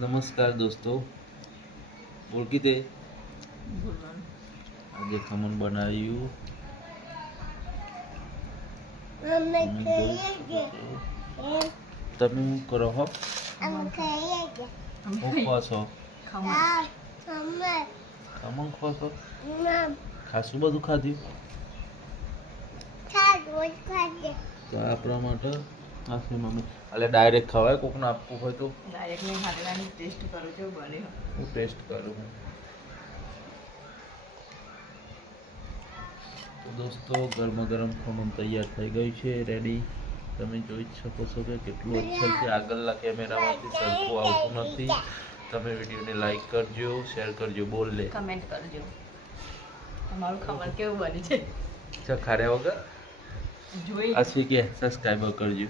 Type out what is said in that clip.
નમસ્કાર દોસ્તો, ઓળખી આજે ખમણ બનાવ્યું. તમે શું કરો હો? શું ખો છો? ખમણ ખો છો? ખાસું બધું ખાધું? તો આપણા માટે આ છે મમ્મી. એટલે ડાયરેક્ટ ખવાય? કોકને આપવું હોય તો ડાયરેક્ટ નહીં ખાધેલાની ટેસ્ટ કરું છું બને. હું ટેસ્ટ કરું. તો દોસ્તો, ગરમા ગરમ ખમણ તૈયાર થઈ ગયું છે, રેડી. તમે જોઈ જ શકો છો કે કેટલું અચ્છા છે. આગળના કેમેરામાંથી સરખું આવતું નથી. તમે વિડીયોને લાઈક કરજો, શેર કરજો. બોલ લે, કમેન્ટ કરજો તમારું ખબર કેવું બની છે. ખાર્યા વગર જોઈ આશી કે સબસ્ક્રાઈબર કરજો.